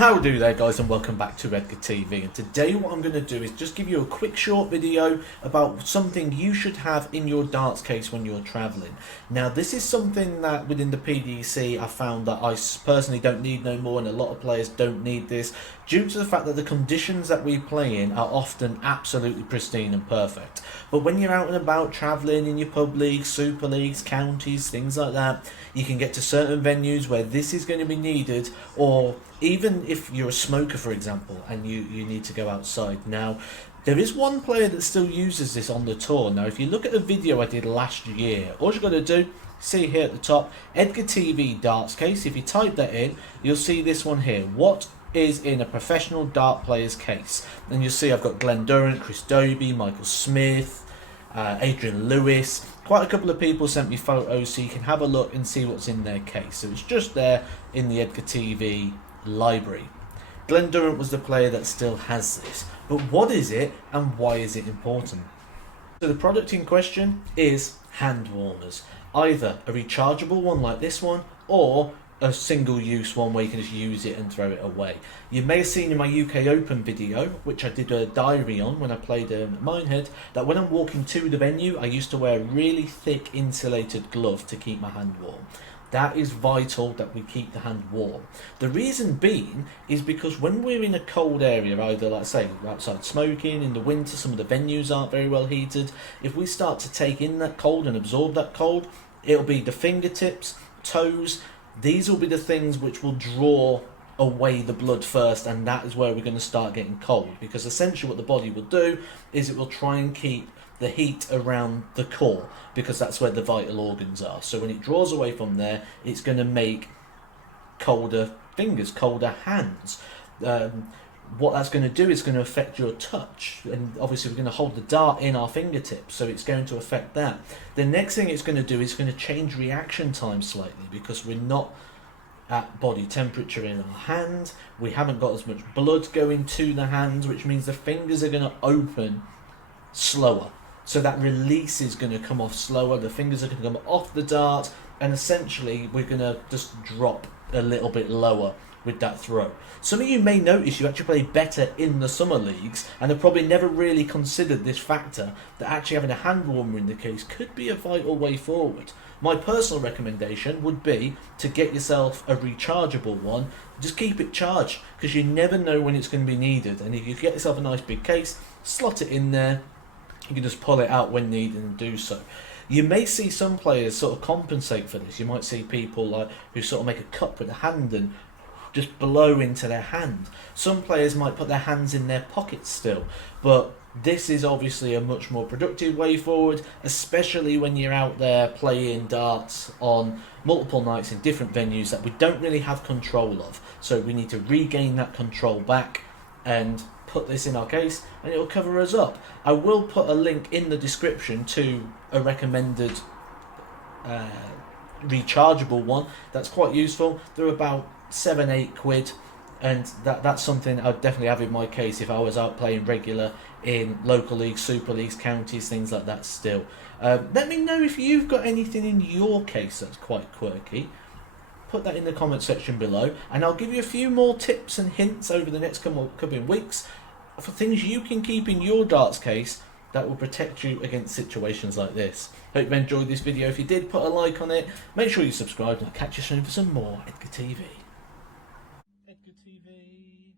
How do there, guys, and welcome back to Edgar TV. And today what I'm going to do is just give you a quick short video about something you should have in your darts case when you're travelling. Now this is something that within the PDC I found that I personally don't need no more, and a lot of players don't need this due to the fact that the conditions that we play in are often absolutely pristine and perfect. But when you're out and about travelling in your pub leagues, super leagues, counties, things like that, you can get to certain venues where this is going to be needed, or even if you're a smoker, for example, and you need to go outside. Now, there is one player that still uses this on the tour. Now, if you look at a video I did last year, all you've got to do, see here at the top, Edgar TV darts case. If you type that in, you'll see this one here. What is in a professional dart player's case? And you'll see I've got Glenn Durant, Chris Dobie, Michael Smith, Adrian Lewis. Quite a couple of people sent me photos, so you can have a look and see what's in their case. So it's just there in the Edgar TV library. Glenn Durant was the player that still has this. But what is it and why is it important? So the product in question is hand warmers. Either a rechargeable one like this one, or a single use one where you can just use it and throw it away. You may have seen in my UK Open video, which I did a diary on when I played at Minehead, that when I'm walking to the venue I used to wear a really thick insulated glove to keep my hand warm. That is vital that we keep the hand warm. The reason being is because when we're in a cold area, either like say outside smoking, in the winter some of the venues aren't very well heated, if we start to take in that cold and absorb that cold, it'll be the fingertips, toes, these will be the things which will draw away the blood first, and that is where we're going to start getting cold, because essentially what the body will do is it will try and keep the heat around the core, because that's where the vital organs are. So when it draws away from there, it's going to make colder fingers, colder hands. What that's going to do is going to affect your touch, and obviously we're going to hold the dart in our fingertips, so it's going to affect that. The next thing it's going to do is going to change reaction time slightly, because we're not at body temperature in our hand, we haven't got as much blood going to the hands, which means the fingers are going to open slower. So that release is going to come off slower, the fingers are going to come off the dart, and essentially we're going to just drop a little bit lower with that throw. Some of you may notice you actually play better in the summer leagues and have probably never really considered this factor, that actually having a hand warmer in the case could be a vital way forward. My personal recommendation would be to get yourself a rechargeable one. Just keep it charged, because you never know when it's going to be needed, and if you get yourself a nice big case, slot it in there, you can just pull it out when needed and do so. You may see some players sort of compensate for this. You might see people like who sort of make a cup with a hand and just blow into their hand. Some players might put their hands in their pockets still, but this is obviously a much more productive way forward, especially when you're out there playing darts on multiple nights in different venues that we don't really have control of. So we need to regain that control back and put this in our case, and it will cover us up. I will put a link in the description to a recommended rechargeable one that's quite useful. They're about £7-8, and that's something I'd definitely have in my case if I was out playing regular in local leagues, super leagues, counties, things like that still. Let me know if you've got anything in your case that's quite quirky. Put that in the comment section below, and I'll give you a few more tips and hints over the next couple of weeks for things you can keep in your darts case that will protect you against situations like this. Hope you enjoyed this video. If you did, put a like on it. Make sure you subscribe, and I'll catch you soon for some more Edgar TV. Edgar TV.